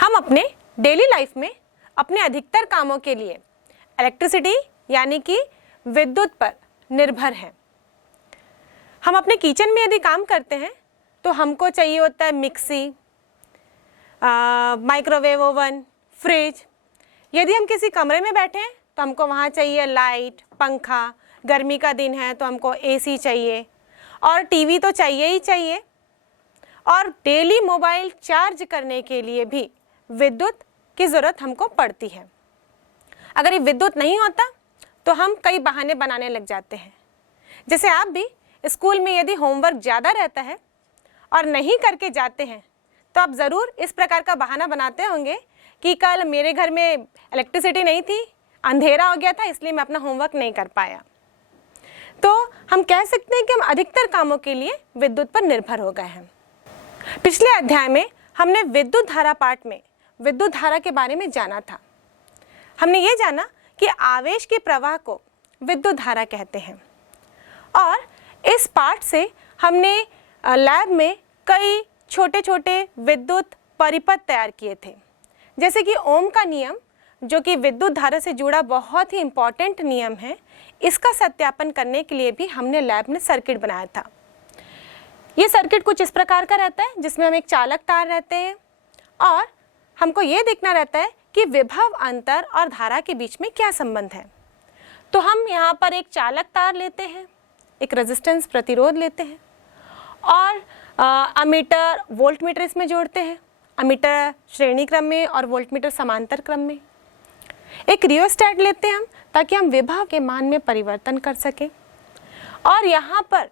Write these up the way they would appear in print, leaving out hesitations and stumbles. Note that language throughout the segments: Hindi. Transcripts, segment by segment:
हम अपने डेली लाइफ में अपने अधिकतर कामों के लिए इलेक्ट्रिसिटी यानी कि विद्युत पर निर्भर हैं। हम अपने किचन में यदि काम करते हैं तो हमको चाहिए होता है मिक्सी, माइक्रोवेव ओवन, फ्रिज। यदि हम किसी कमरे में बैठे हैं तो हमको वहाँ चाहिए लाइट, पंखा। गर्मी का दिन है तो हमको एसी चाहिए और टीवी तो चाहिए ही चाहिए। और डेली मोबाइल चार्ज करने के लिए भी विद्युत की ज़रूरत हमको पड़ती है। अगर ये विद्युत नहीं होता तो हम कई बहाने बनाने लग जाते हैं। जैसे आप भी स्कूल में यदि होमवर्क ज़्यादा रहता है और नहीं करके जाते हैं तो आप ज़रूर इस प्रकार का बहाना बनाते होंगे कि कल मेरे घर में इलेक्ट्रिसिटी नहीं थी, अंधेरा हो गया था, इसलिए मैं अपना होमवर्क नहीं कर पाया। तो हम कह सकते हैं कि हम अधिकतर कामों के लिए विद्युत पर निर्भर हो गए हैं। पिछले अध्याय में हमने विद्युत धारा पाठ में विद्युत धारा के बारे में जाना था। हमने ये जाना कि आवेश के प्रवाह को विद्युत धारा कहते हैं और इस पाठ से हमने लैब में कई छोटे छोटे विद्युत परिपथ तैयार किए थे। जैसे कि ओम का नियम, जो कि विद्युत धारा से जुड़ा बहुत ही इम्पॉर्टेंट नियम है, इसका सत्यापन करने के लिए भी हमने लैब में सर्किट बनाया था। ये सर्किट कुछ इस प्रकार का रहता है जिसमें हम एक चालक तार रहते हैं और हमको ये देखना रहता है कि विभव अंतर और धारा के बीच में क्या संबंध है। तो हम यहाँ पर एक चालक तार लेते हैं, एक रेजिस्टेंस प्रतिरोध लेते हैं और अमीटर वोल्टमीटर इसमें जोड़ते हैं। अमीटर श्रेणी क्रम में और वोल्टमीटर समांतर क्रम में। एक रियोस्टेट लेते हैं हम ताकि हम विभव के मान में परिवर्तन कर सकें। और यहाँ पर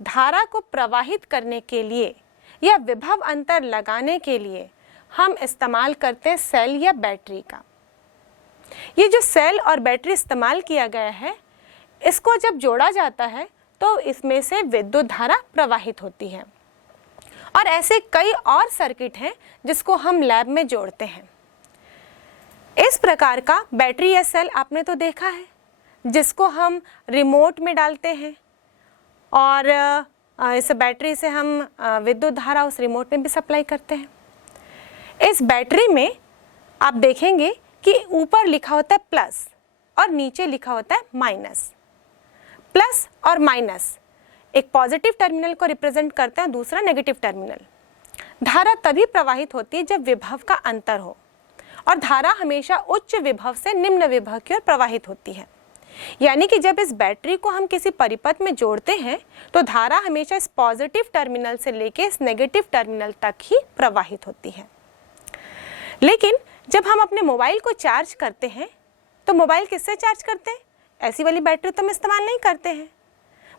धारा को प्रवाहित करने के लिए या विभव अंतर लगाने के लिए हम इस्तेमाल करते हैं सेल या बैटरी का। ये जो सेल और बैटरी इस्तेमाल किया गया है, इसको जब जोड़ा जाता है तो इसमें से विद्युत धारा प्रवाहित होती है। और ऐसे कई और सर्किट हैं जिसको हम लैब में जोड़ते हैं। इस प्रकार का बैटरी या सेल आपने तो देखा है, जिसको हम रिमोट में डालते हैं और इस बैटरी से हम विद्युत धारा उस रिमोट में भी सप्लाई करते हैं। इस बैटरी में आप देखेंगे कि ऊपर लिखा होता है प्लस और नीचे लिखा होता है माइनस। प्लस और माइनस एक पॉजिटिव टर्मिनल को रिप्रेजेंट करते हैं, दूसरा नेगेटिव टर्मिनल। धारा तभी प्रवाहित होती है जब विभव का अंतर हो और धारा हमेशा उच्च विभव से निम्न विभव की ओर प्रवाहित होती है। यानी कि जब इस बैटरी को हम किसी परिपथ में जोड़ते हैं तो धारा हमेशा इस पॉजिटिव टर्मिनल से लेके इस नेगेटिव टर्मिनल तक ही प्रवाहित होती है। लेकिन जब हम अपने मोबाइल को चार्ज करते हैं तो मोबाइल किससे चार्ज करते हैं? ऐसी वाली बैटरी तो हम इस्तेमाल नहीं करते हैं।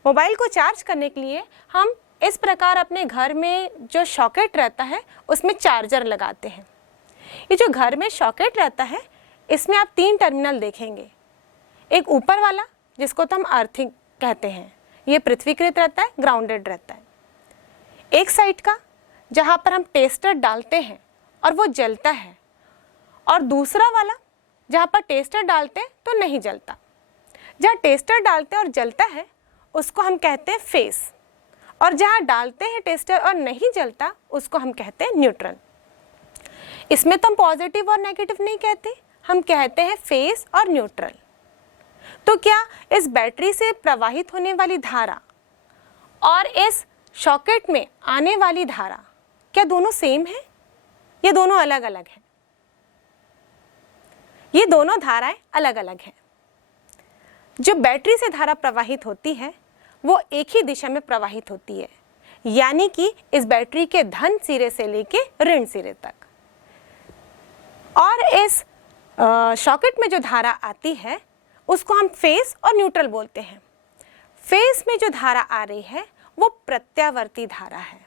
मोबाइल को चार्ज करने के लिए हम इस प्रकार अपने घर में जो सॉकेट रहता है उसमें चार्जर लगाते हैं। ये जो घर में सॉकेट रहता है इसमें आप 3 टर्मिनल देखेंगे। एक ऊपर वाला जिसको तो हम अर्थिंग कहते हैं, ये पृथ्वीकृत रहता है, ग्राउंडेड रहता है। एक साइड का जहाँ पर हम टेस्टर डालते हैं और वो जलता है, और दूसरा वाला जहाँ पर टेस्टर डालते हैं तो नहीं जलता। जहाँ टेस्टर डालते हैं और जलता है उसको हम कहते हैं फेस, और जहाँ डालते हैं टेस्टर और नहीं जलता उसको हम कहते हैं न्यूट्रल। इसमें तो हम पॉजिटिव और नेगेटिव नहीं कहते, हम कहते हैं फेस और न्यूट्रल। तो क्या इस बैटरी से प्रवाहित होने वाली धारा और इस सॉकेट में आने वाली धारा क्या दोनों सेम है या दोनों अलग अलग हैं? ये दोनों धाराएं अलग अलग हैं। जो बैटरी से धारा प्रवाहित होती है वो एक ही दिशा में प्रवाहित होती है, यानी कि इस बैटरी के धन सिरे से लेके ऋण सिरे तक। और इस सॉकेट में जो धारा आती है उसको हम फेस और न्यूट्रल बोलते हैं। फेस में जो धारा आ रही है वो प्रत्यावर्ती धारा है।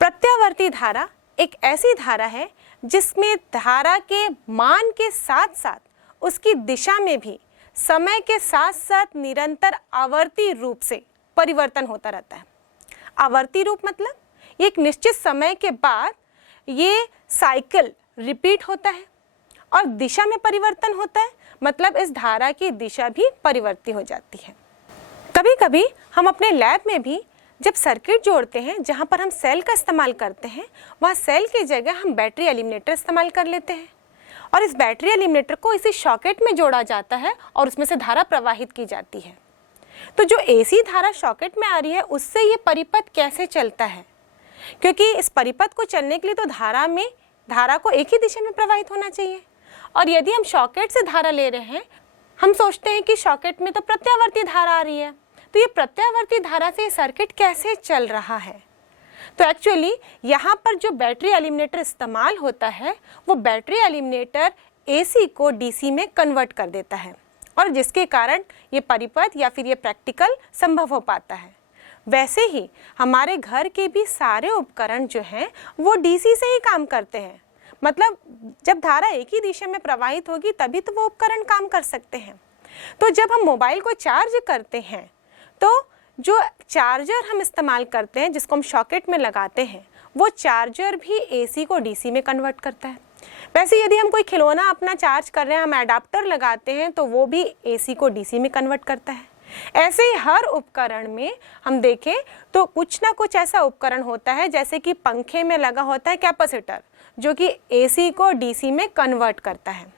प्रत्यावर्ती धारा एक ऐसी धारा है जिसमें धारा के मान के साथ साथ उसकी दिशा में भी समय के साथ साथ निरंतर आवर्ती रूप से परिवर्तन होता रहता है। आवर्ती रूप मतलब एक निश्चित समय के बाद ये साइकिल रिपीट होता है, और दिशा में परिवर्तन होता है मतलब इस धारा की दिशा भी परिवर्ती हो जाती है। कभी कभी हम अपने लैब में भी जब सर्किट जोड़ते हैं जहाँ पर हम सेल का इस्तेमाल करते हैं, वहाँ सेल की जगह हम बैटरी एलिमिनेटर इस्तेमाल कर लेते हैं और इस बैटरी एलिमिनेटर को इसी सॉकेट में जोड़ा जाता है और उसमें से धारा प्रवाहित की जाती है। तो जो एसी धारा सॉकेट में आ रही है उससे ये परिपथ कैसे चलता है, क्योंकि इस परिपथ को चलने के लिए तो धारा को एक ही दिशा में प्रवाहित होना चाहिए। और यदि हम सॉकेट से धारा ले रहे हैं, हम सोचते हैं कि सॉकेट में तो प्रत्यावर्ती धारा आ रही है, तो ये प्रत्यावर्ती धारा से सर्किट कैसे चल रहा है। तो एक्चुअली यहाँ पर जो बैटरी एलिमिनेटर इस्तेमाल होता है वो बैटरी एलिमिनेटर एसी को डीसी में कन्वर्ट कर देता है और जिसके कारण ये परिपथ या फिर ये प्रैक्टिकल संभव हो पाता है। वैसे ही हमारे घर के भी सारे उपकरण जो हैं वो डीसी से ही काम करते हैं, मतलब जब धारा एक ही दिशा में प्रवाहित होगी तभी तो वो उपकरण काम कर सकते हैं। तो जब हम मोबाइल को चार्ज करते हैं तो जो चार्जर हम इस्तेमाल करते हैं, जिसको हम सॉकेट में लगाते हैं, वो चार्जर भी एसी को डीसी में कन्वर्ट करता है। वैसे यदि हम कोई खिलौना अपना चार्ज कर रहे हैं, हम एडाप्टर लगाते हैं, तो वो भी एसी को डीसी में कन्वर्ट करता है। ऐसे ही हर उपकरण में हम देखें तो कुछ ना कुछ ऐसा उपकरण होता है, जैसे कि पंखे में लगा होता है कैपेसिटर, जो कि एसी को डीसी में कन्वर्ट करता है।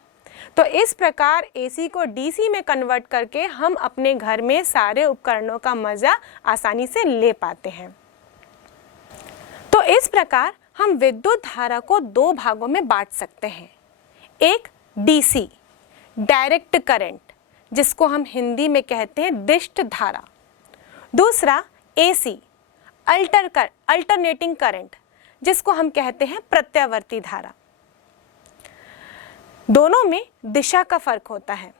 तो इस प्रकार एसी को डीसी में कन्वर्ट करके हम अपने घर में सारे उपकरणों का मज़ा आसानी से ले पाते हैं। तो इस प्रकार हम विद्युत धारा को दो भागों में बांट सकते हैं। एक डीसी डायरेक्ट करंट, जिसको हम हिंदी में कहते हैं दिष्ट धारा। दूसरा एसी अल्टरनेटिंग करंट, जिसको हम कहते हैं प्रत्यावर्ती धारा। दोनों में दिशा का फर्क होता है।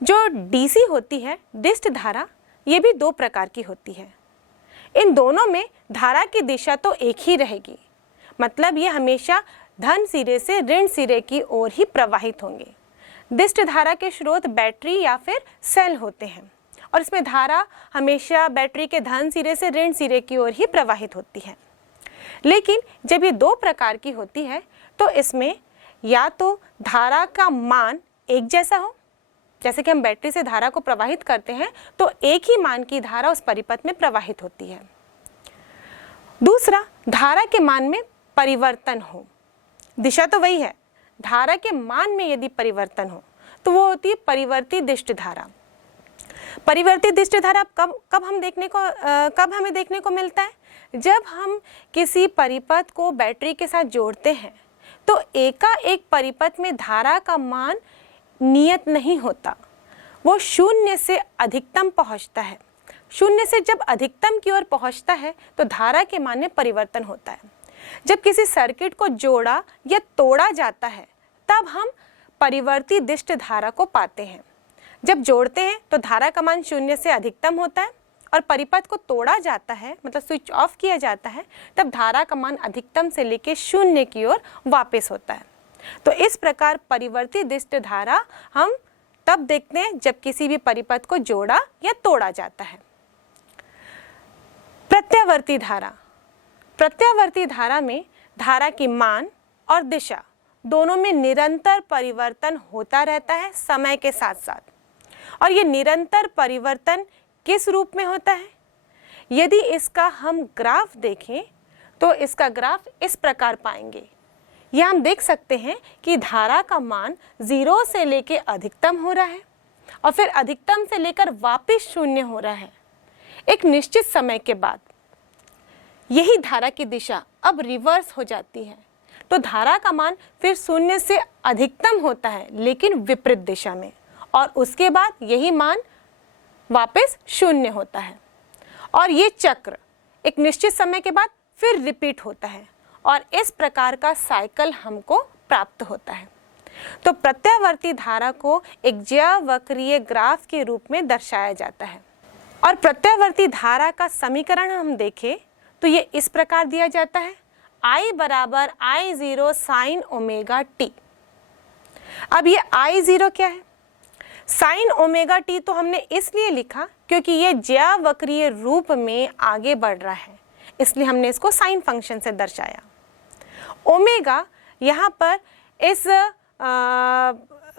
जो डीसी होती है दिष्ट धारा, ये भी दो प्रकार की होती है। इन दोनों में धारा की दिशा तो एक ही रहेगी, मतलब ये हमेशा धन सिरे से ऋण सिरे की ओर ही प्रवाहित होंगे। दिष्ट धारा के स्रोत बैटरी या फिर सेल होते हैं और इसमें धारा हमेशा बैटरी के धन सिरे से ऋण सिरे की ओर ही प्रवाहित होती है। लेकिन जब ये दो प्रकार की होती है तो इसमें या तो धारा का मान एक जैसा हो, जैसे कि हम बैटरी से धारा को प्रवाहित करते हैं तो एक ही मान की धारा उस परिपथ में प्रवाहित होती है। दूसरा, धारा के मान में परिवर्तन हो, दिशा तो वही है, धारा के मान में यदि परिवर्तन हो तो वो होती है परिवर्ती दिष्ट धारा। परिवर्ती दिष्ट धारा कब हमें देखने को मिलता है, जब हम किसी परिपथ को बैटरी के साथ जोड़ते हैं तो एकाएक परिपथ में धारा का मान नियत नहीं होता, वो शून्य से अधिकतम पहुंचता है। शून्य से जब अधिकतम की ओर पहुंचता है तो धारा के मान में परिवर्तन होता है। जब किसी सर्किट को जोड़ा या तोड़ा जाता है तब हम परिवर्ती दिष्ट धारा को पाते हैं। जब जोड़ते हैं तो धारा का मान शून्य से अधिकतम होता है और परिपथ को तोड़ा जाता है, मतलब स्विच ऑफ किया जाता है, तब धारा का मान अधिकतम से लेकर शून्य की ओर वापस होता है। तो इस प्रकार परिवर्ती दिष्ट धारा हम तब देखते हैं जब किसी भी परिपथ को जोड़ा या तोड़ा जाता है। प्रत्यावर्ती धारा, प्रत्यावर्ती धारा में धारा की मान और दिशा दोनों में निरंतर परिवर्तन होता रहता है समय के साथ साथ। और ये निरंतर परिवर्तन किस रूप में होता है, यदि इसका हम ग्राफ देखें तो इसका ग्राफ इस प्रकार पाएंगे। यह हम देख सकते हैं कि धारा का मान 0 से लेकर अधिकतम हो रहा है और फिर अधिकतम से लेकर वापस शून्य हो रहा है। एक निश्चित समय के बाद यही धारा की दिशा अब रिवर्स हो जाती है, तो धारा का मान फिर शून्य से अधिकतम होता है लेकिन विपरीत दिशा में, और उसके बाद यही मान वापस शून्य होता है। और ये चक्र एक निश्चित समय के बाद फिर रिपीट होता है और इस प्रकार का साइकिल हमको प्राप्त होता है। तो प्रत्यावर्ती धारा को एक ज्यावक्रीय ग्राफ के रूप में दर्शाया जाता है। और प्रत्यावर्ती धारा का समीकरण हम देखें तो ये इस प्रकार दिया जाता है, I बराबर I0 साइन ओमेगा टी। अब ये I0 क्या है, साइन ओमेगा टी तो हमने इसलिए लिखा क्योंकि ये ज्यावक्रीय रूप में आगे बढ़ रहा है, इसलिए हमने इसको साइन फंक्शन से दर्शाया। ओमेगा यहाँ पर इस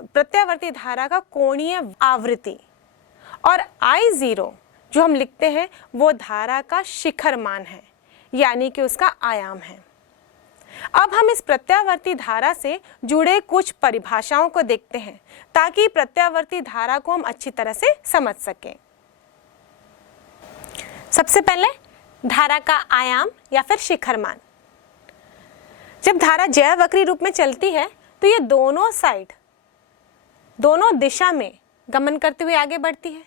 प्रत्यावर्ती धारा का कोणीय आवृत्ति, और I0 जो हम लिखते हैं वो धारा का शिखर मान है, यानी कि उसका आयाम है। अब हम इस प्रत्यावर्ती धारा से जुड़े कुछ परिभाषाओं को देखते हैं ताकि प्रत्यावर्ती धारा को हम अच्छी तरह से समझ सकें। सबसे पहले धारा का आयाम या फिर शिखर मान। जब धारा ज्यावक्रीय रूप में चलती है तो ये दोनों साइड, दोनों दिशा में गमन करते हुए आगे बढ़ती है।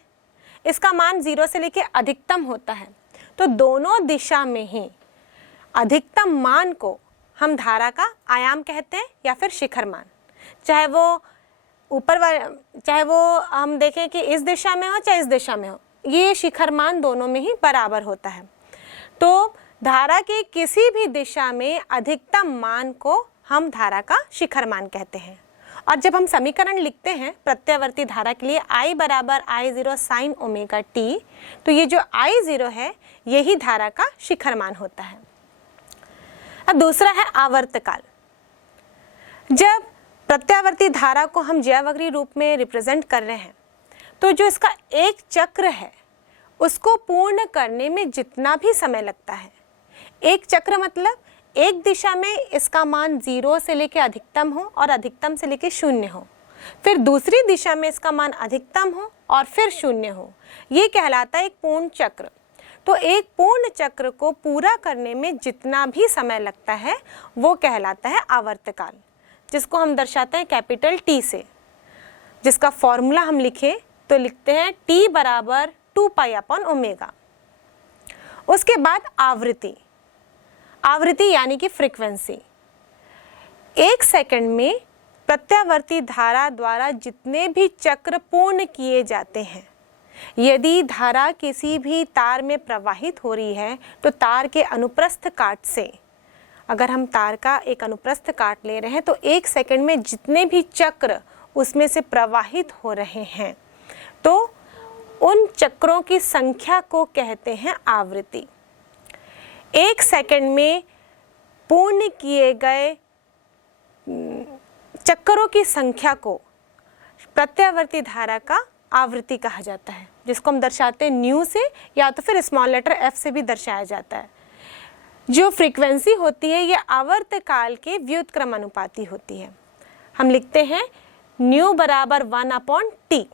इसका मान 0 से लेकर अधिकतम होता है, तो दोनों दिशा में ही अधिकतम मान को हम धारा का आयाम कहते हैं या फिर शिखर मान। चाहे वो हम देखें कि इस दिशा में हो चाहे इस दिशा में हो, ये शिखर मान दोनों में ही बराबर होता है। तो धारा के किसी भी दिशा में अधिकतम मान को हम धारा का शिखर मान कहते हैं। और जब हम समीकरण लिखते हैं प्रत्यावर्ती धारा के लिए I बराबर I0 साइन ओमेगा t, तो ये जो I0 है यही धारा का शिखर मान होता है। अब दूसरा है आवर्तकाल। जब प्रत्यावर्ती धारा को हम ज्यावक्रीय रूप में रिप्रेजेंट कर रहे हैं तो जो इसका एक चक्र है उसको पूर्ण करने में जितना भी समय लगता है, एक चक्र मतलब एक दिशा में इसका मान 0 से लेकर अधिकतम हो और अधिकतम से लेकर 0 हो, फिर दूसरी दिशा में इसका मान अधिकतम हो और फिर 0 हो, ये कहलाता है एक पूर्ण चक्र। तो एक पूर्ण चक्र को पूरा करने में जितना भी समय लगता है वो कहलाता है आवर्तकाल, जिसको हम दर्शाते हैं कैपिटल T से, जिसका फॉर्मूला हम लिखें तो लिखते हैं T बराबर 2π/ω। उसके बाद आवृत्ति, आवृत्ति यानी कि फ्रीक्वेंसी। एक सेकंड में प्रत्यावर्ती धारा द्वारा जितने भी चक्र पूर्ण किए जाते हैं, यदि धारा किसी भी तार में प्रवाहित हो रही है तो तार के अनुप्रस्थ काट से, अगर हम तार का एक अनुप्रस्थ काट ले रहे हैं तो एक सेकंड में जितने भी चक्र उसमें से प्रवाहित हो रहे हैं तो उन चक्रों की संख्या को कहते हैं आवृत्ति। एक सेकंड में पूर्ण किए गए चक्करों की संख्या को प्रत्यावर्ती धारा का आवृत्ति कहा जाता है, जिसको हम दर्शाते हैं न्यू से या तो फिर स्मॉल लेटर f से भी दर्शाया जाता है। जो फ्रीक्वेंसी होती है ये आवर्तकाल के व्युत्क्रमानुपाती होती है। हम लिखते हैं न्यू बराबर 1/t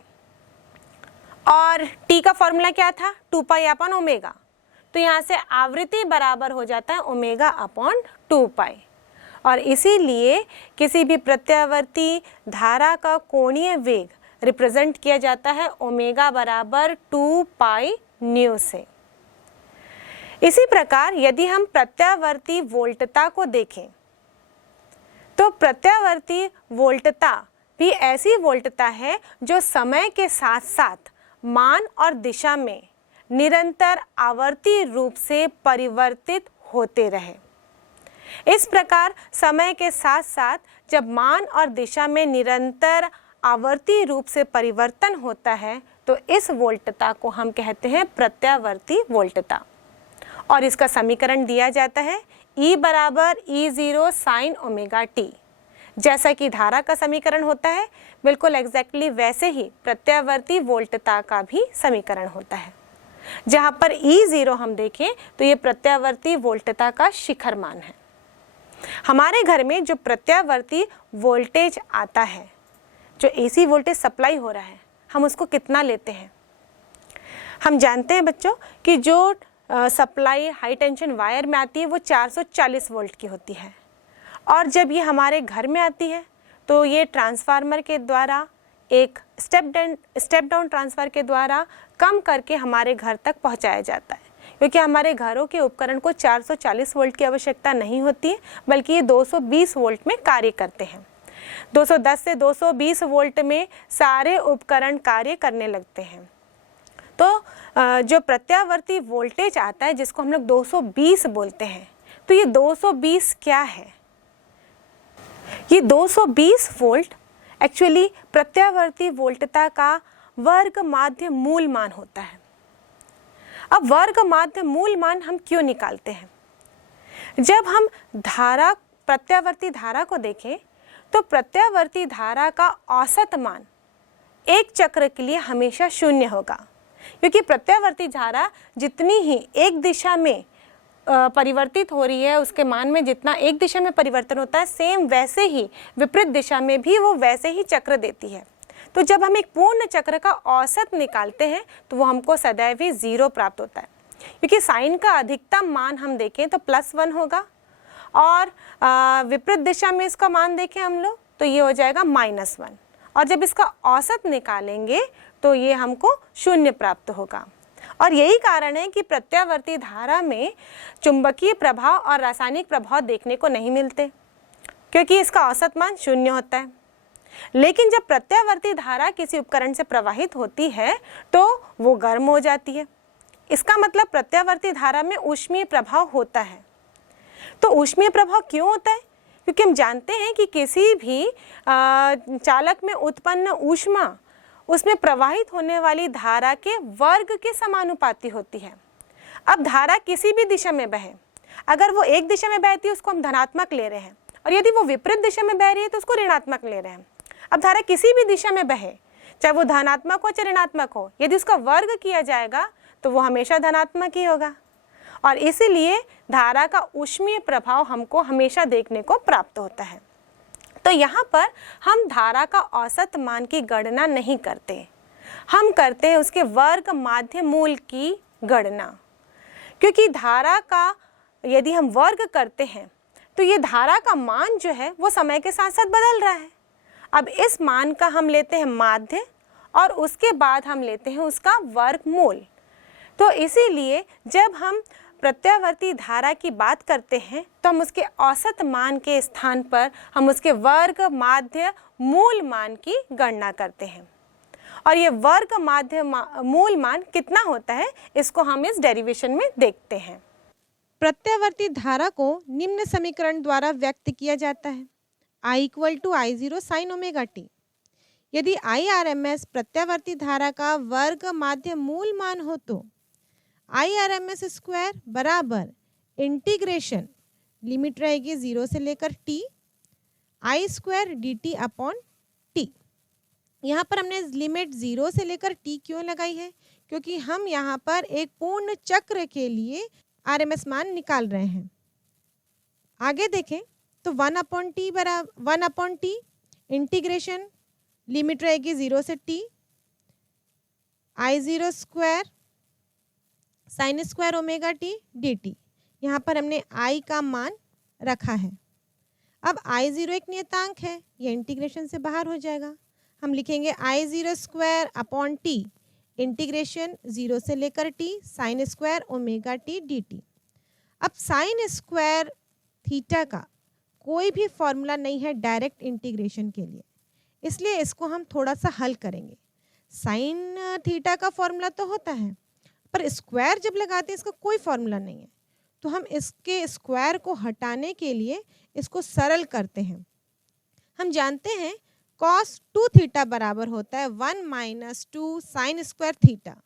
और t का फॉर्मूला क्या था 2π/ω, तो यहाँ से आवृत्ति बराबर हो जाता है ω/2π। और इसीलिए किसी भी प्रत्यावर्ती धारा का कोणीय वेग रिप्रेजेंट किया जाता है ω बराबर 2π न्यू से। इसी प्रकार यदि हम प्रत्यावर्ती वोल्टता को देखें तो प्रत्यावर्ती वोल्टता भी ऐसी वोल्टता है जो समय के साथ साथ मान और दिशा में निरंतर आवर्ती रूप से परिवर्तित होते रहे। इस प्रकार समय के साथ साथ जब मान और दिशा में निरंतर आवर्ती रूप से परिवर्तन होता है तो इस वोल्टता को हम कहते हैं प्रत्यावर्ती वोल्टता। और इसका समीकरण दिया जाता है E बराबर E0 साइन ओमेगा t। जैसा कि धारा का समीकरण होता है बिल्कुल एग्जैक्टली वैसे ही प्रत्यावर्ती वोल्टता का भी समीकरण होता है। जहाँ पर E0 हम देखें तो ये प्रत्यावर्ती वोल्टता का शिखर मान है। हमारे घर में जो प्रत्यावर्ती वोल्टेज आता है, जो AC वोल्टेज सप्लाई हो रहा है, हम उसको कितना लेते हैं? हम जानते हैं बच्चों कि जो सप्लाई हाई टेंशन वायर में आती है वो 440 वोल्ट की होती है, और जब ये हमारे घर में आती है तो ये ट्रांसफार्मर के द्वारा एक स्टेप डाउन ट्रांसफर के द्वारा कम करके हमारे घर तक पहुंचाया जाता है, क्योंकि हमारे घरों के उपकरण को 440 वोल्ट की आवश्यकता नहीं होती है, बल्कि ये 220 वोल्ट में कार्य करते हैं। 210 से 220 वोल्ट में सारे उपकरण कार्य करने लगते हैं। तो जो प्रत्यावर्ती वोल्टेज आता है जिसको हम लोग 220 बोलते हैं, तो ये 220 क्या है? ये 220 वोल्ट एक्चुअली प्रत्यावर्ती वोल्टता का वर्ग माध्य मूल मान होता है। अब वर्ग माध्य मूल मान हम क्यों निकालते हैं? जब हम प्रत्यावर्ती धारा को देखें तो प्रत्यावर्ती धारा का औसत मान एक चक्र के लिए हमेशा 0 होगा, क्योंकि प्रत्यावर्ती धारा जितनी ही एक दिशा में परिवर्तित हो रही है, उसके मान में जितना एक दिशा में परिवर्तन होता है, सेम वैसे ही विपरीत दिशा में भी वो वैसे ही चक्र देती है। तो जब हम एक पूर्ण चक्र का औसत निकालते हैं तो वो हमको सदैव ही 0 प्राप्त होता है, क्योंकि साइन का अधिकतम मान हम देखें तो +1 होगा और विपरीत दिशा में इसका मान देखें हम लोग तो ये हो जाएगा -1, और जब इसका औसत निकालेंगे तो ये हमको 0 प्राप्त होगा। और यही कारण है कि प्रत्यावर्ती धारा में चुंबकीय प्रभाव और रासायनिक प्रभाव देखने को नहीं मिलते, क्योंकि इसका औसत मान 0 होता है। लेकिन जब प्रत्यावर्ती धारा किसी उपकरण से प्रवाहित होती है तो वो गर्म हो जाती है। इसका मतलब प्रत्यावर्ती धारा में ऊष्मीय प्रभाव होता है। तो ऊष्मीय प्रभाव क्यों होता है? क्योंकि हम जानते हैं कि किसी भी चालक में उत्पन्न ऊष्मा उसमें प्रवाहित होने वाली धारा के वर्ग के समानुपाती होती है। अब धारा किसी भी दिशा में बहे, अगर वो एक दिशा में बहती है उसको हम धनात्मक ले रहे हैं, और यदि वो विपरीत दिशा में बह रही है तो उसको ऋणात्मक ले रहे हैं। अब धारा किसी भी दिशा में बहे, चाहे वो धनात्मक हो चाहे ऋणात्मक हो, यदि उसका वर्ग किया जाएगा तो वो हमेशा धनात्मक ही होगा, और इसीलिए धारा का ऊष्मीय प्रभाव हमको हमेशा देखने को प्राप्त होता है। तो यहाँ पर हम धारा का औसत मान की गणना नहीं करते, हम करते हैं उसके वर्ग माध्य मूल की गणना, क्योंकि धारा का यदि हम वर्ग करते हैं तो ये धारा का मान जो है वो समय के साथ साथ बदल रहा है। अब इस मान का हम लेते हैं माध्य और उसके बाद हम लेते हैं उसका वर्गमूल। तो इसीलिए जब हम प्रत्यावर्ती धारा की बात करते हैं तो हम उसके औसत मान के स्थान पर हम उसके वर्ग माध्य मूल मान की गणना करते हैं, और ये वर्ग माध्य मूल मान कितना होता है इसको हम इस डेरिवेशन में देखते हैं। प्रत्यावर्ती धारा को निम्न समीकरण द्वारा व्यक्त किया जाता है, I = I0 sin omega t। यदि IRMS प्रत्यावर्ती धारा का वर्ग माध्य मूल मान हो तो IRMS स्क्वायर बराबर इंटीग्रेशन, लिमिट रहेगी 0 से लेकर t, I² dt/t। यहाँ पर हमने लिमिट 0 से लेकर t क्यों लगाई है? क्योंकि हम यहाँ पर एक पूर्ण चक्र के लिए RMS मान निकाल रहे हैं। आगे देखें तो 1/t बराबर 1/t इंटीग्रेशन, लिमिट रहेगी 0 से t, I0 square sine square omega t dt। यहाँ पर हमने I का मान रखा है। अब I0 एक नियतांक है, ये इंटीग्रेशन से बाहर हो जाएगा। हम लिखेंगे I0 square upon t integration 0 से लेकर t sine square omega t dt। अब साइन स्क्वायर थीटा का कोई भी फॉर्मूला नहीं है डायरेक्ट इंटीग्रेशन के लिए, इसलिए इसको हम थोड़ा सा हल करेंगे। साइन थीटा का फॉर्मूला तो होता है, पर स्क्वायर जब लगाते हैं इसका कोई फॉर्मूला नहीं है, तो हम इसके स्क्वायर को हटाने के लिए इसको सरल करते हैं। हम जानते हैं cos 2 थीटा बराबर होता है 1 - 2 साइन स्क्वायर थीटा,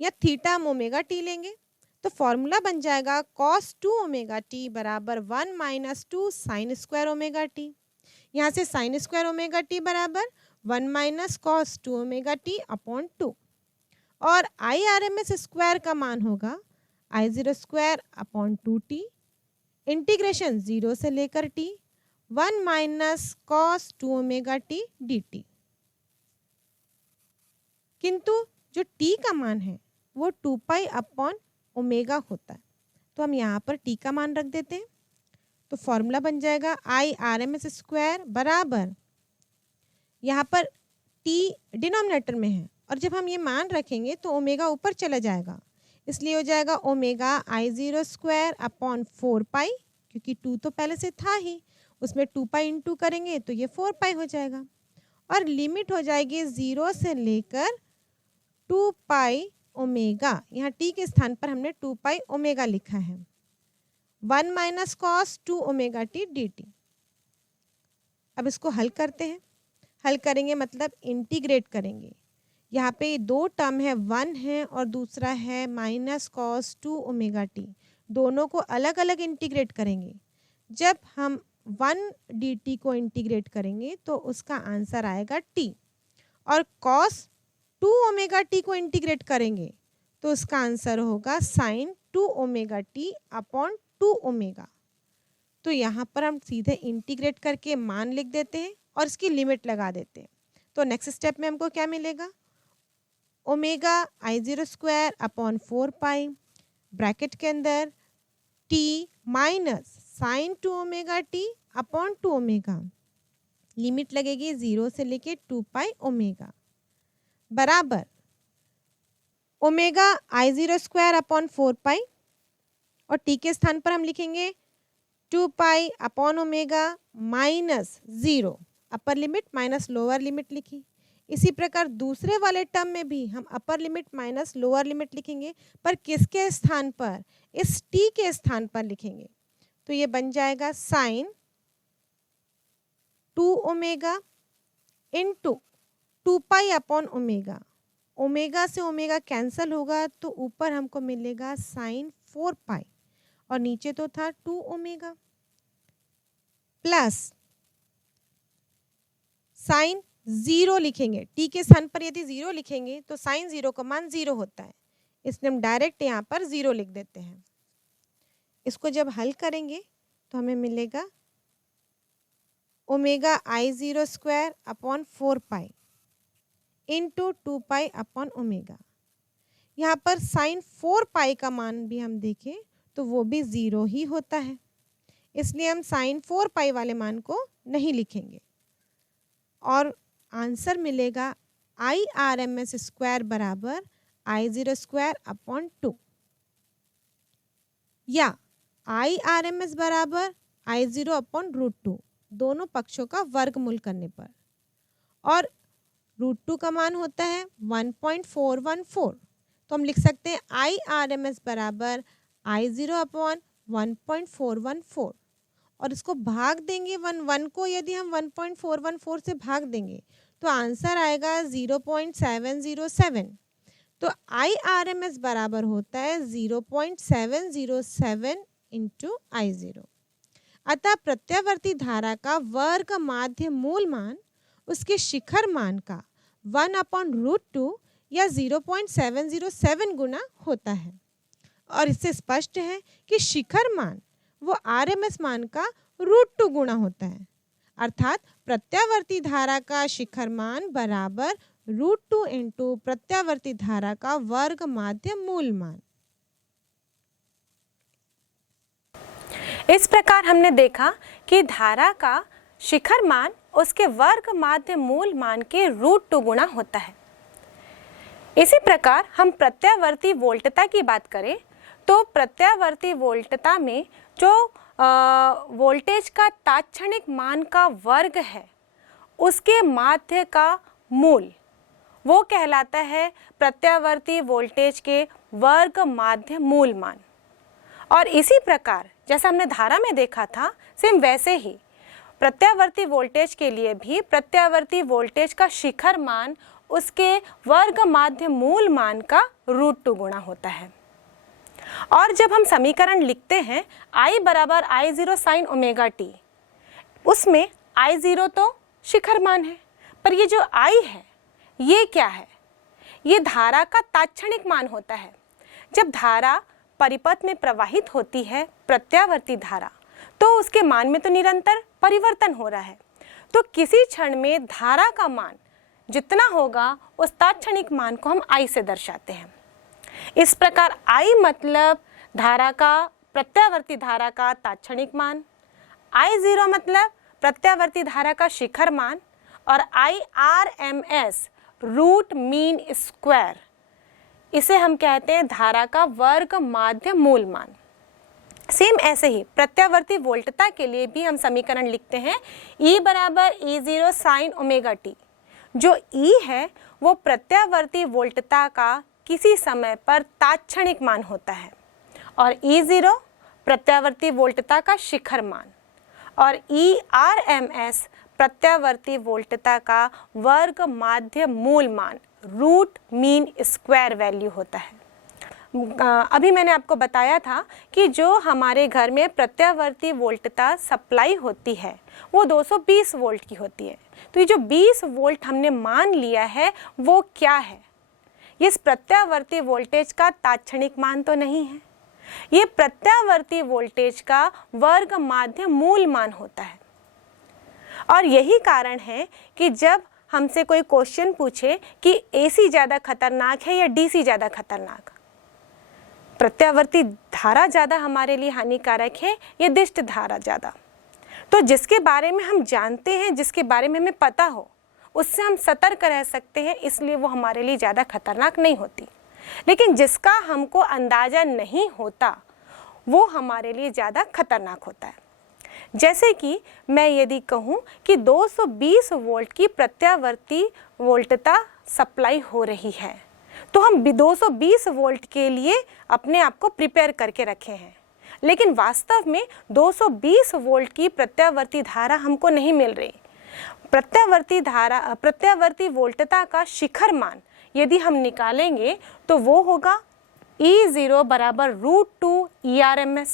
या थीटा हम ओमेगा टी लेंगे तो फॉर्मूला बन जाएगा cos 2 ओमेगा टी बराबर 1 - 2 साइन स्क्वायर ओमेगा टी। यहाँ से साइन स्क्वायर ओमेगा टी बराबर 1 - cos 2 ओमेगा टी अपॉन 2, और IRMS स्क्वायर का मान होगा I0 square upon 2t integration 0 से लेकर t 1 - cos 2 omega t dt। किंतु जो t का मान है वो 2 अपॉन ओमेगा होता है, तो हम यहाँ पर t का मान रख देते हैं। तो फॉर्मूला बन जाएगा IRMS स्क्वायर बराबर, यहाँ पर t डिनोमिनेटर में है और जब हम ये मान रखेंगे तो ओमेगा ऊपर चला जाएगा, इसलिए हो जाएगा ओमेगा I0 स्क्वायर अपॉन 4 क्योंकि 2 तो पहले से था ही, उसमें 2 इंटू करेंगे तो ये 4 हो जाएगा, और लिमिट हो जाएगी 0 से लेकर 2 ओमेगा। यहाँ t के स्थान पर हमने 2 ओमेगा लिखा है। 1 - cos 2 ओमेगा t dt। अब इसको हल करते हैं, हल करेंगे मतलब इंटीग्रेट करेंगे। यहाँ पे 2 टर्म है, 1 है और दूसरा है -cos 2 ओमेगा t, दोनों को अलग अलग इंटीग्रेट करेंगे। जब हम 1 dt को इंटीग्रेट करेंगे तो उसका आंसर आएगा t, और cos 2 ओमेगा t को इंटीग्रेट करेंगे तो उसका आंसर होगा sine 2 omega t upon 2 omega. तो यहाँ पर हम सीधे इंटीग्रेट करके मान लिख देते हैं और इसकी लिमिट लगा देते हैं। तो नेक्स्ट स्टेप में हमको क्या मिलेगा, omega I zero square upon 4 pi bracket के अंदर t minus sine 2 omega t upon 2 omega, limit लगेगी 0 से लेके 2 पाई ओमेगा बराबर omega I zero square upon 4 pi और टी के स्थान पर हम लिखेंगे 2 pi upon omega minus 0, upper limit minus lower limit लिखी। इसी प्रकार दूसरे वाले टर्म में भी हम upper limit minus lower limit लिखेंगे, पर किसके स्थान पर, इस टी के स्थान पर लिखेंगे। तो ये बन जाएगा sine 2 omega into 2 pi upon omega, omega से ओमेगा कैंसल होगा तो ऊपर हमको मिलेगा साइन 4 पाई और नीचे तो था 2 ओमेगा प्लस साइन 0 लिखेंगे, टी के स्थान पर यदि 0 लिखेंगे तो साइन 0 का मान 0 होता है, इसलिए हम डायरेक्ट यहाँ पर 0 लिख देते हैं। इसको जब हल करेंगे तो हमें मिलेगा omega I zero square upon 4 pi into 2 pi upon omega. यहाँ पर साइन 4 पाई का मान भी हम देखें तो वो भी 0 ही होता है, इसलिए हम साइन 4 पाई वाले मान को नहीं लिखेंगे और आंसर मिलेगा I R M S square बराबर आई ज़ीरो स्क्वायर अपॉन 2 या आई आर एम एस बराबर आई ज़ीरो अपॉन √2, दोनों पक्षों का वर्गमूल करने पर, और √2 का मान होता है 1.414, तो हम लिख सकते हैं आई आर एम एस बराबर आई ज़ीरो अपॉन 1.414 और इसको भाग देंगे 1 को यदि हम 1.414 से भाग देंगे तो आंसर आएगा 0.707। तो आई आर एम एस बराबर होता है 0.707 इंटू आई ज़ीरो। अतः प्रत्यावर्ती धारा का वर्ग माध्य मूल मान उसके शिखर मान का 1/√2 या 0.707 गुना होता है, और इससे स्पष्ट है कि शिखर मान वो आरएमएस मान का √2 गुना होता है, अर्थात प्रत्यावर्ती धारा का शिखर मान बराबर √2 इंटू प्रत्यावर्ती धारा का वर्ग माध्य मूल मान। इस प्रकार हमने देखा कि धारा का शिखर मान उसके वर्ग माध्य मूल मान के √2 गुना होता है। इसी प्रकार हम प्रत्यावर्ती वोल्टता की बात करें तो प्रत्यावर्ती वोल्टता में जो वोल्टेज का तात्क्षणिक मान का वर्ग है उसके माध्य का मूल वो कहलाता है प्रत्यावर्ती वोल्टेज के वर्ग माध्य मूल मान। और इसी प्रकार जैसा हमने धारा में देखा था, सेम वैसे ही प्रत्यावर्ती वोल्टेज के लिए भी प्रत्यावर्ती वोल्टेज का शिखर मान उसके वर्ग माध्य मूल मान का √2 गुना होता है। और जब हम समीकरण लिखते हैं I बराबर I0 साइन ओमेगा टी, उसमें I0 तो शिखर मान है, पर ये जो I है ये क्या है, ये धारा का तात्क्षणिक मान होता है। जब धारा परिपथ में प्रवाहित होती है प्रत्यावर्ती धारा, तो उसके मान में तो निरंतर परिवर्तन हो रहा है, तो किसी क्षण में धारा का मान जितना होगा उस तात्क्षणिक मान को हम I से दर्शाते हैं। इस प्रकार I मतलब धारा का प्रत्यावर्ती धारा का तात्क्षणिक मान, I0 मतलब प्रत्यावर्ती धारा का शिखर मान, और IRMS रूट मीन स्क्वायर, इसे हम कहते हैं धारा का वर्ग माध्य मूल मान। सेम ऐसे ही प्रत्यावर्ती वोल्टता के लिए भी हम समीकरण लिखते हैं E बराबर E0 साइन ओमेगा टी। जो E है वो प्रत्यावर्ती वोल्टता का किसी समय पर तात्क्षणिक मान होता है, और E0 प्रत्यावर्ती वोल्टता का शिखर मान, और ERMS प्रत्यावर्ती वोल्टता का वर्ग माध्य मूल मान रूट मीन स्क्वायर वैल्यू होता है। अभी मैंने आपको बताया था कि जो हमारे घर में प्रत्यावर्ती वोल्टता सप्लाई होती है वो 220 वोल्ट की होती है। तो ये जो 20 वोल्ट हमने मान लिया है वो क्या है, ये इस प्रत्यावर्ती वोल्टेज का तात्क्षणिक मान तो नहीं है, ये प्रत्यावर्ती वोल्टेज का वर्ग माध्य मूल मान होता है। और यही कारण है कि जब हमसे कोई क्वेश्चन पूछे कि एसी ज़्यादा खतरनाक है या डीसी ज़्यादा खतरनाक, प्रत्यावर्ती धारा ज़्यादा हमारे लिए हानिकारक है या दिष्ट धारा ज़्यादा, तो जिसके बारे में हम जानते हैं, जिसके बारे में हमें पता हो, उससे हम सतर्क रह सकते हैं, इसलिए वो हमारे लिए ज़्यादा खतरनाक नहीं होती। लेकिन जिसका हमको अंदाज़ा नहीं होता वो हमारे लिए ज़्यादा खतरनाक होता है। जैसे कि मैं यदि कहूँ कि 220 वोल्ट की प्रत्यावर्ती वोल्टता सप्लाई हो रही है, तो हम 220 वोल्ट के लिए अपने आप को प्रिपेयर करके रखे हैं, लेकिन वास्तव में 220 वोल्ट की प्रत्यावर्ती धारा हमको नहीं मिल रही। प्रत्यावर्ती वोल्टता का शिखर मान यदि हम निकालेंगे तो वो होगा E0 बराबर √2 ERMS।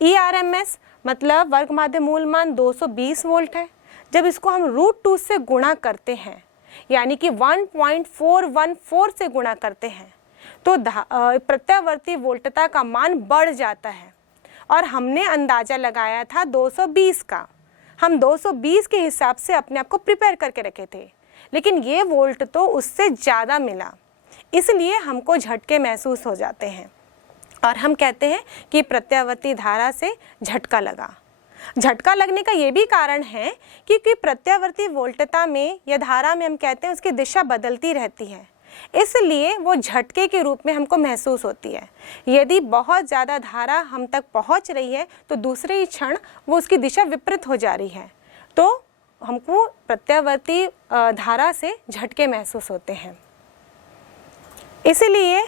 ERMS मतलब वर्ग माध्य मूल मान 220 वोल्ट है। जब इसको हम √2 से गुणा करते हैं, यानी कि 1.414 से गुणा करते हैं, तो प्रत्यावर्ती वोल्टता का मान बढ़ जाता है। और हमने अंदाज़ा लगाया था 220 का, हम 220 के हिसाब से अपने आप को प्रिपेयर करके रखे थे, लेकिन ये वोल्ट तो उससे ज़्यादा मिला, इसलिए हमको झटके महसूस हो जाते हैं और हम कहते हैं कि प्रत्यावर्ती धारा से झटका लगा। झटका लगने का ये भी कारण है क्योंकि प्रत्यावर्ती वोल्टता में या धारा में हम कहते हैं उसकी दिशा बदलती रहती है, इसलिए वो झटके के रूप में हमको महसूस होती है। यदि बहुत ज़्यादा धारा हम तक पहुंच रही है तो दूसरे ही क्षण वो उसकी दिशा विपरीत हो जा रही है, तो हमको प्रत्यावर्ती धारा से झटके महसूस होते हैं। इसलिए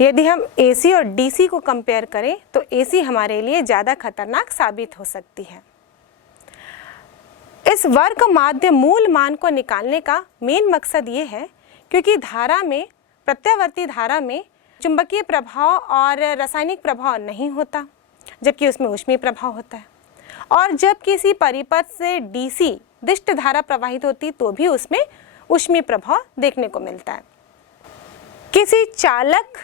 यदि हम AC और DC को कंपेयर करें तो AC हमारे लिए ज़्यादा खतरनाक साबित हो सकती है। इस वर्ग माध्य मूल मान को निकालने का मेन मकसद ये है क्योंकि धारा में, प्रत्यावर्ती धारा में चुंबकीय प्रभाव और रासायनिक प्रभाव नहीं होता, जबकि उसमें ऊष्मीय प्रभाव होता है। और जब किसी परिपथ से DC दिष्ट धारा प्रवाहित होती तो भी उसमें ऊष्मीय प्रभाव देखने को मिलता है। किसी चालक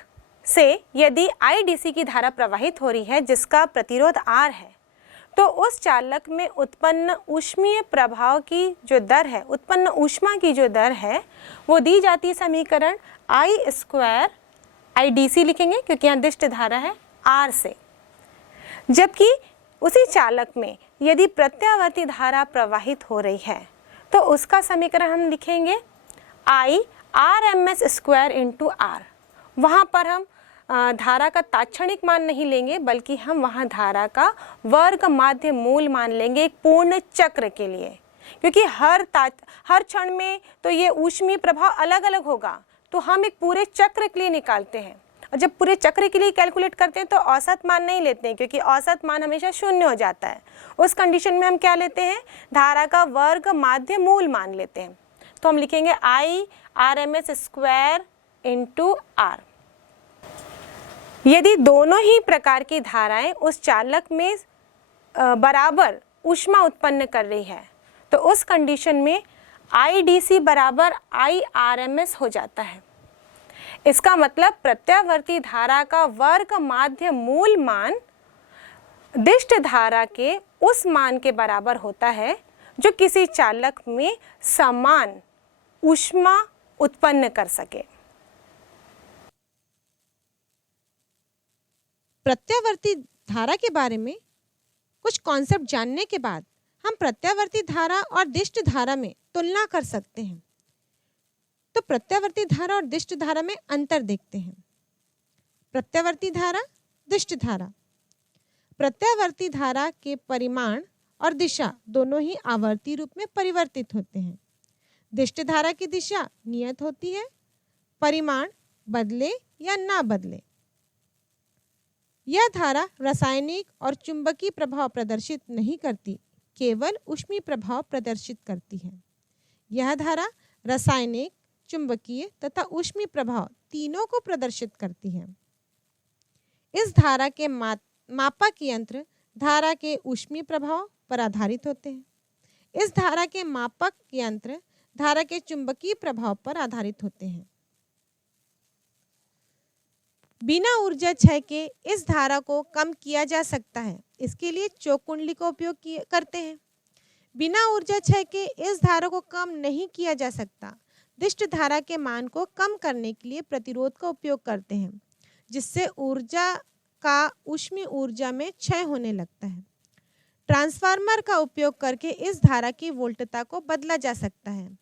से यदि IDC की धारा प्रवाहित हो रही है जिसका प्रतिरोध R है, तो उस चालक में उत्पन्न ऊष्मीय प्रभाव की जो दर है, उत्पन्न ऊष्मा की जो दर है, वो दी जाती है समीकरण I² IDC लिखेंगे क्योंकि यहाँ दिष्ट धारा है R से। जबकि उसी चालक में यदि प्रत्यावर्ती धारा प्रवाहित हो रही है तो उसका समीकरण हम लिखेंगे I/RMS² × R। वहाँ पर हम धारा का तात्क्षणिक मान नहीं लेंगे, बल्कि हम वहाँ धारा का वर्ग माध्य मूल मान लेंगे एक पूर्ण चक्र के लिए, क्योंकि हर क्षण में तो ये ऊष्मीय प्रभाव अलग अलग होगा, तो हम एक पूरे चक्र के लिए निकालते हैं। और जब पूरे चक्र के लिए कैलकुलेट करते हैं तो औसत मान नहीं लेते हैं, क्योंकि औसत मान हमेशा शून्य हो जाता है। उस कंडीशन में हम क्या लेते हैं, धारा का वर्ग माध्य मूल मान लेते हैं। तो हम लिखेंगे I/RMS² × R। यदि दोनों ही प्रकार की धाराएं उस चालक में बराबर ऊष्मा उत्पन्न कर रही है तो उस कंडीशन में IDC बराबर I/RMS हो जाता है। इसका मतलब प्रत्यावर्ती धारा का वर्ग माध्य मूल मान दिष्ट धारा के उस मान के बराबर होता है जो किसी चालक में समान ऊष्मा उत्पन्न कर सके। प्रत्यावर्ती धारा के बारे में कुछ कॉन्सेप्ट जानने के बाद हम प्रत्यावर्ती धारा और दिष्ट धारा में तुलना कर सकते हैं। तो प्रत्यावर्ती धारा और दिष्ट धारा में अंतर देखते हैं। प्रत्यावर्ती धारा, दिष्ट धारा। प्रत्यावर्ती धारा के परिमाण और दिशा दोनों ही आवर्ती रूप में परिवर्तित होते हैं। दिष्ट धारा की दिशा नियत होती है, परिमाण बदले या ना बदले। यह धारा रासायनिक और चुंबकीय प्रभाव प्रदर्शित नहीं करती, केवल ऊष्मीय प्रभाव प्रदर्शित करती है। यह धारा रासायनिक, चुंबकीय तथा ऊष्मीय प्रभाव तीनों को प्रदर्शित करती है। इस धारा के मापक यंत्र धारा के ऊष्मीय प्रभाव पर आधारित होते हैं। इस धारा के मापक यंत्र धारा के चुंबकीय प्रभाव पर आधारित होते हैं। बिना ऊर्जा क्षय के इस धारा को कम किया जा सकता है, इसके लिए चोक कुंडली का उपयोग करते हैं। बिना ऊर्जा क्षय के इस धारा को कम नहीं किया जा सकता। दिष्ट धारा के मान को कम करने के लिए प्रतिरोध का उपयोग करते हैं, जिससे ऊर्जा का ऊष्मीय ऊर्जा में क्षय होने लगता है। ट्रांसफार्मर का उपयोग करके इस धारा की वोल्टता को बदला जा सकता है।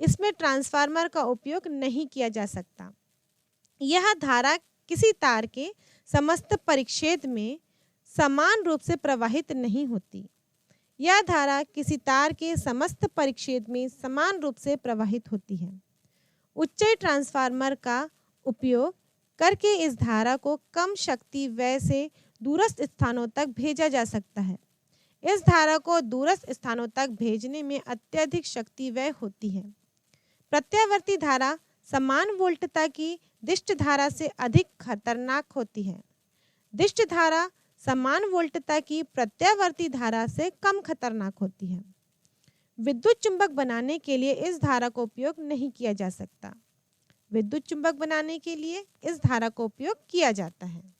इसमें ट्रांसफार्मर का उपयोग नहीं किया जा सकता। यह धारा किसी तार के समस्त परिच्छेद में समान रूप से प्रवाहित नहीं होती। यह धारा किसी तार के समस्त परिच्छेद में समान रूप से प्रवाहित होती है। उच्च ट्रांसफार्मर का उपयोग करके इस धारा को कम शक्ति व्यय से दूरस्थ स्थानों तक भेजा जा सकता है। इस धारा को दूरस्थ स्थानों तक भेजने में अत्यधिक शक्ति व्यय होती है। प्रत्यावर्ती धारा समान वोल्टता की दिष्ट धारा से अधिक खतरनाक होती है। दिष्ट धारा समान वोल्टता की प्रत्यावर्ती धारा से कम खतरनाक होती है। विद्युत चुंबक बनाने के लिए इस धारा का उपयोग नहीं किया जा सकता। विद्युत चुंबक बनाने के लिए इस धारा का उपयोग किया जाता है।